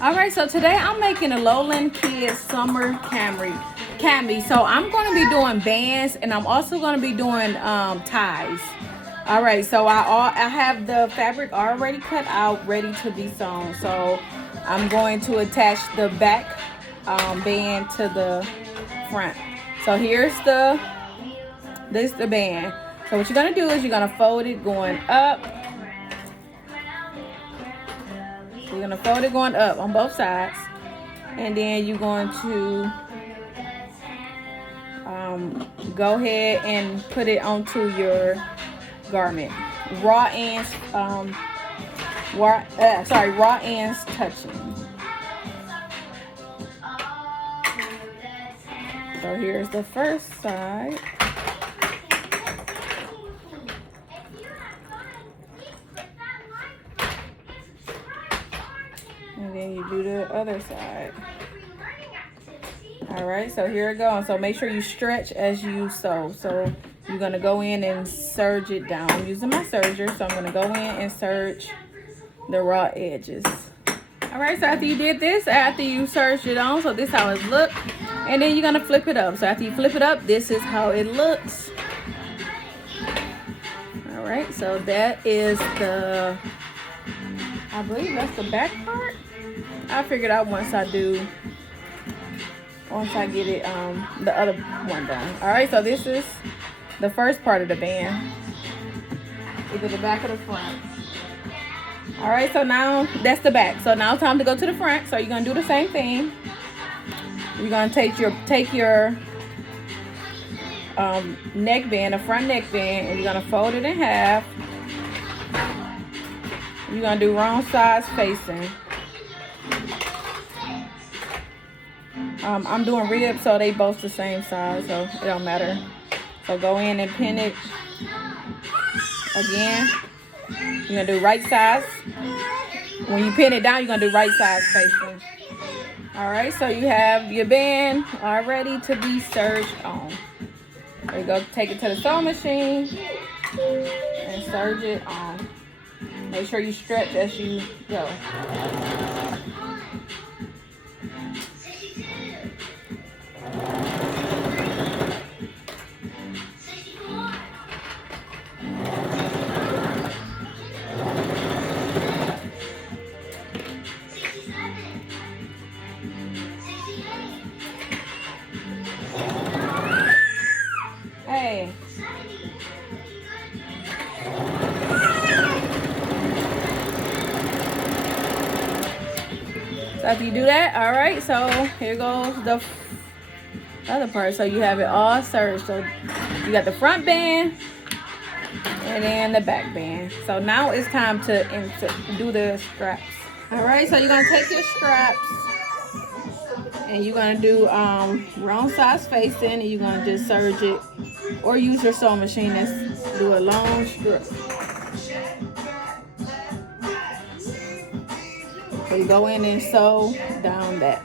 All right, so today I'm making a Lowland Kids Summer cami. So I'm going to be doing bands, and I'm also going to be doing ties. All right, so I have the fabric already cut out, ready to be sewn. So I'm going to attach the back band to the front. So here's the band. So what you're gonna do is you're gonna fold it going up. So you're gonna fold it going up on both sides, and then you're going to go ahead and put it onto your garment. Raw ends touching. So here's the first side. And then you do the other side. All right, so here it goes. So make sure you stretch as you sew. So you're gonna go in and serge it down. I'm using my serger, so I'm gonna go in and serge the raw edges. All right, so after you did this, after you serged it on, so this is how it looks. And then you're gonna flip it up. So after you flip it up, this is how it looks. All right, so that is I believe that's the back part. I'll figure it out once I get it the other one done. All right, so this is the first part of the band, either the back or the front. All right, so now that's the back. So now it's time to go to the front. So you're gonna do the same thing. You're gonna take your neckband, a front neckband, and you're gonna fold it in half. You're gonna do wrong sides facing. I'm doing ribs, so they both the same size, so it don't matter. So go in and pin it again. You're gonna do right sides. When you pin it down, you're gonna do right sides facing. All right, so you have your band all ready to be serged on. There you go. Take it to the sewing machine and serge it on. Make sure you stretch as you go. Hey. So after you do that, all right, so here goes the other part. So you have it all serged. So you got the front band and then the back band. So now it's time to do the straps. All right, so you're gonna take your straps and you're gonna do wrong sides facing, and you're gonna just serge it or use your sewing machine and do a long strip. So you go in and sew down that.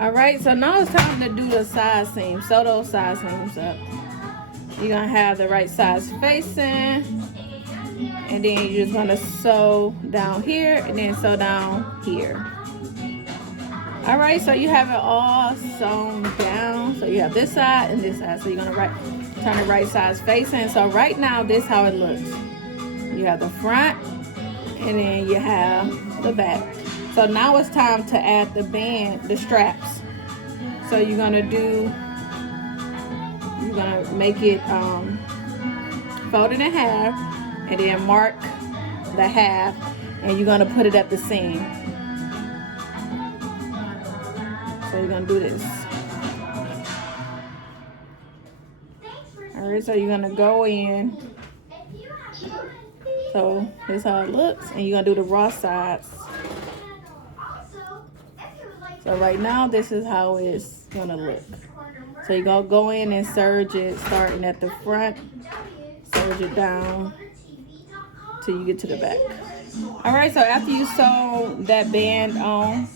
All right, so now it's time to do the side seams. Sew those side seams up. You're gonna have the right sides facing, and then you're just gonna sew down here and then sew down here. All right, so you have it all sewn down. So you have this side and this side. So you're gonna turn the right sides facing. So right now, this is how it looks. You have the front, and then you have the back. So now it's time to add the straps. So you're gonna make it fold it in half, and then mark the half, and you're gonna put it at the seam. So you're gonna do this. All right, so you're gonna go in. So this is how it looks, and you're gonna do the raw sides. So right now, this is how it's gonna look. So you're gonna go in and serge it, starting at the front, serge it down till you get to the back. All right, so after you sew that band on,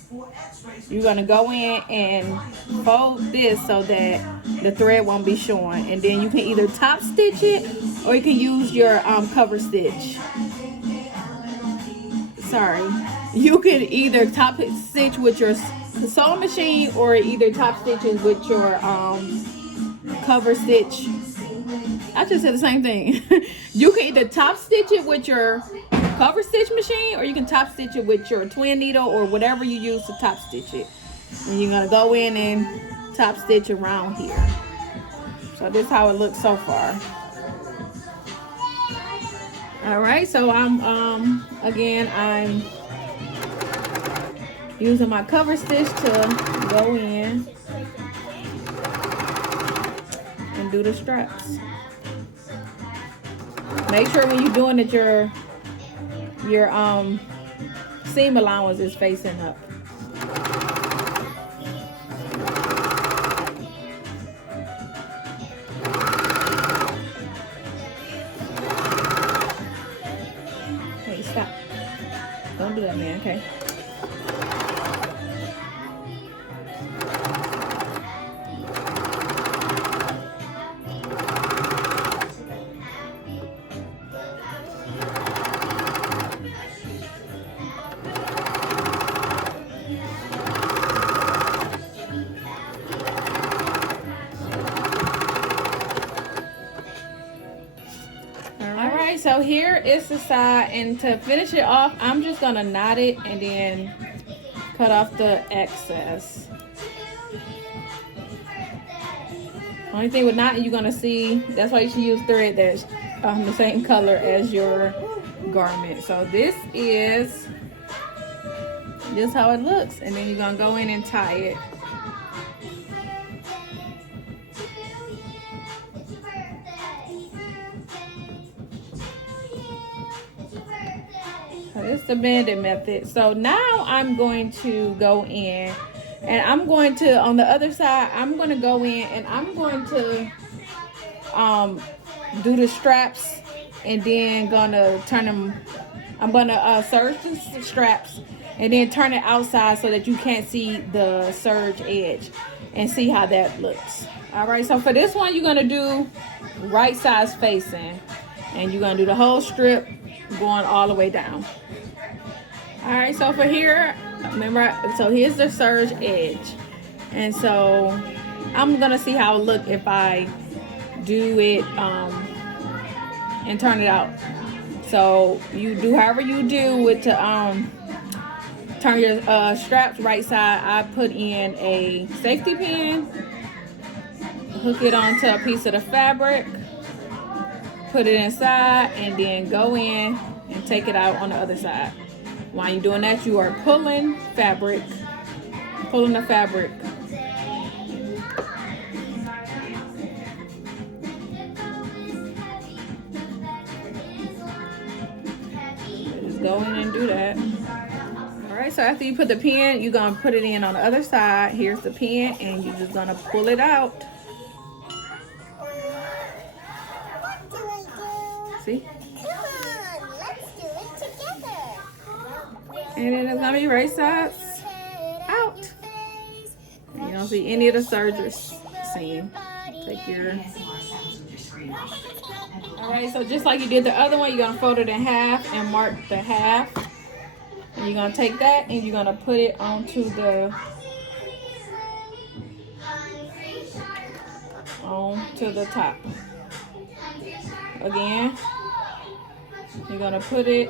you're gonna go in and fold this so that the thread won't be showing, and then you can either top stitch it or you can use your cover stitch. Sorry, you can either top stitch with your sewing machine or either top stitches with your cover stitch. I just said the same thing. You can either top stitch it with your cover stitch machine, or you can top stitch it with your twin needle or whatever you use to top stitch it. And you're gonna go in and top stitch around here. So this is how it looks so far. All right, so I'm using my cover stitch to go in and do the straps. Make sure when you're doing it, your seam allowance is facing up. Hey, stop. Don't do that, man, okay? So here is the side, and to finish it off, I'm just gonna knot it and then cut off the excess. Only thing with knotting, you're gonna see, that's why you should use thread that's the same color as your garment. So this is just how it looks, and then you're gonna go in and tie it. It's the banded method. So now I'm going to go in and I'm going to, on the other side, I'm going to go in and I'm going to do the straps, and then gonna turn them, I'm gonna serge the straps and then turn it outside so that you can't see the serge edge, and see how that looks. All right, so for this one, you're gonna do right sides facing, and you're gonna do the whole strip going all the way down. All right, so for here, remember, so here's the serge edge, and so I'm gonna see how it look if I do it and turn it out. So you do however you do with to turn your straps right side. I put in a safety pin, hook it onto a piece of the fabric, put it inside, and then go in and take it out on the other side. While you're doing that, you are pulling the fabric. Just go in and do that. All right, so after you put the pin, you're gonna put it in on the other side. Here's the pin, and you're just gonna pull it out. See? And then it's gonna be right sides out. And you don't see any of the serges seam. Take your. Alright, so just like you did the other one, you're gonna fold it in half and mark the half. And you're gonna take that and you're gonna put it onto the top. Again, you're gonna put it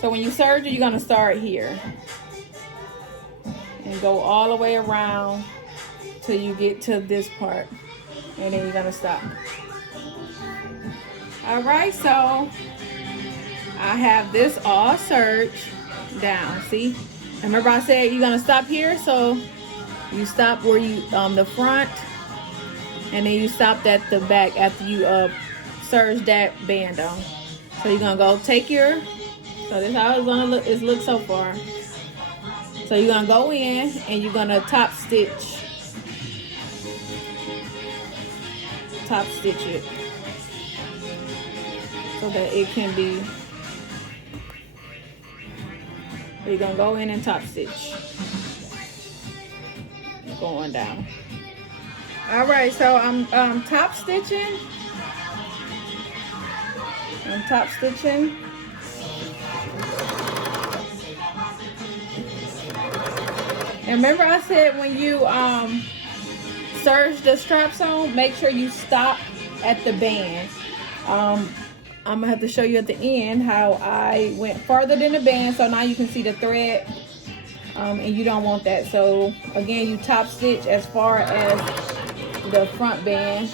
so when you serge it, you're gonna start here and go all the way around till you get to this part, and then you're gonna stop. All right, so I have this all serged down. See, remember I said you're gonna stop here, so you stop where you the front, and then you stop at the back after you serge that band on. So you're gonna go take your, so this is how it's gonna look. It looks so far. So you're gonna go in and you're gonna top stitch it so that it can be. You're gonna go in and top stitch going down. All right, so I'm top stitching I'm top stitching. And remember I said when you serge the straps on, make sure you stop at the band. I'm gonna have to show you at the end how I went farther than the band, so now you can see the thread, and you don't want that. So again, you top stitch as far as the front band.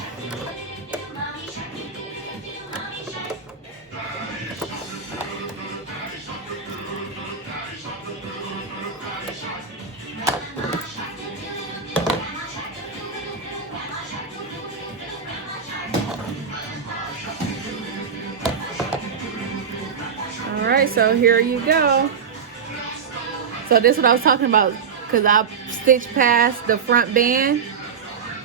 Alright, so here you go. So this is what I was talking about, because I stitched past the front band,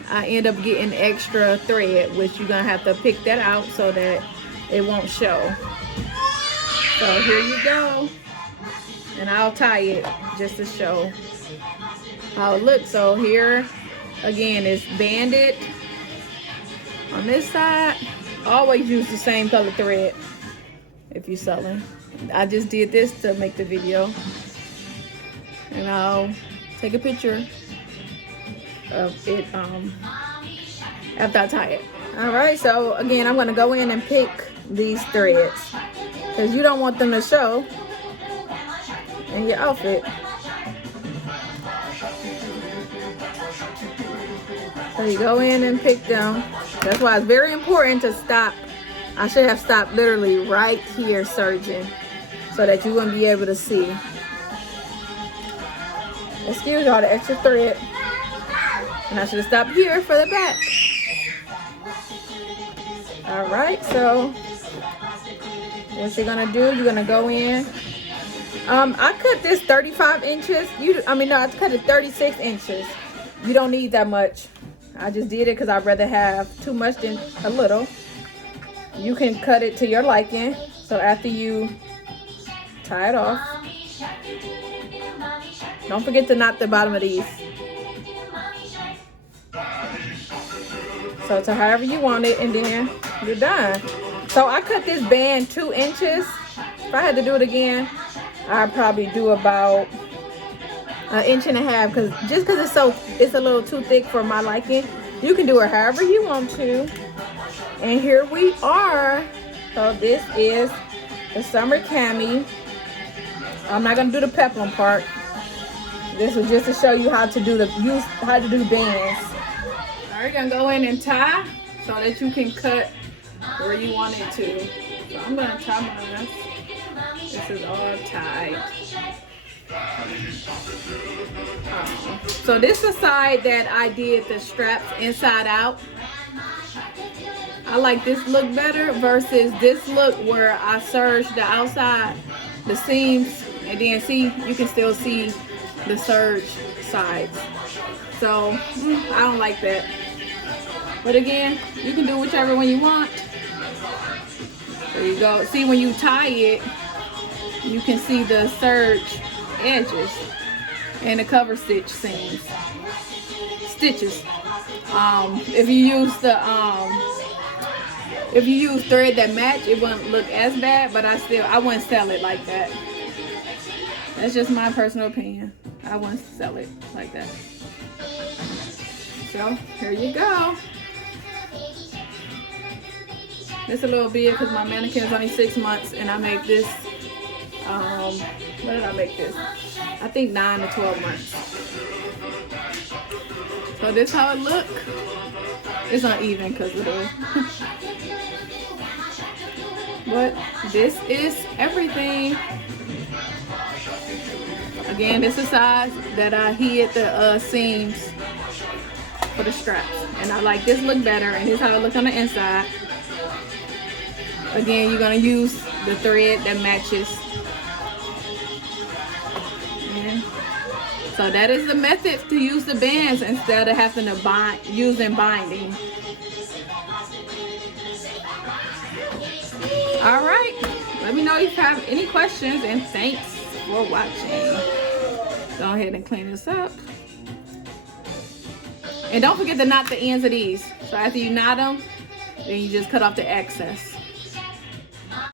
I end up getting extra thread, which you're gonna have to pick that out so that it won't show. So here you go, and I'll tie it just to show how it looks. So here again, it's banded on this side. Always use the same color thread if you're selling. I just did this to make the video, and I'll take a picture of it after I tie it. All right, so again, I'm gonna go in and pick these threads because you don't want them to show in your outfit. So you go in and pick them. That's why it's very important to stop. I should have stopped literally right here serging so that you wouldn't be able to see. Excuse all the extra thread. And I should have stopped here for the back. All right, so what you're gonna do, you're gonna go in. I cut this 35 inches. I cut it 36 inches. You don't need that much. I just did it because I'd rather have too much than a little. You can cut it to your liking. So after you tie it off, don't forget to knot the bottom of these. So to however you want it, and then you're done. So I cut this band 2 inches. If I had to do it again, I'd probably do about 1.5 inches, because it's a little too thick for my liking. You can do it however you want to. And here we are. So this is the summer cami. I'm not gonna do the peplum part. This is just to show you how to do bands. Alright, gonna go in and tie so that you can cut where you want it to. So I'm gonna tie mine. This is all tied. So this is the side that I did the straps inside out. I like this look better versus this look where I serged the outside, the seams, and then see, you can still see the serge sides. So I don't like that. But again, you can do whichever one you want. There you go. See, when you tie it, you can see the serge edges and the cover stitch seams, stitches. If you use thread that match, it wouldn't look as bad, but I wouldn't sell it like that. That's just my personal opinion. I wouldn't sell it like that. So here you go. It's a little big because my mannequin is only 6 months, and I make this. When did I make this? I think 9 to 12 months. So this how it look. It's uneven because of the. But this is everything. Again, this is the size that I hid the seams for the straps, and I like this look better, and this is how it looks on the inside. Again, you're gonna use the thread that matches. So that is the method to use the bands instead of having to using binding. All right, let me know if you have any questions, and thanks for watching. Go ahead and clean this up. And don't forget to knot the ends of these. So after you knot them, then you just cut off the excess.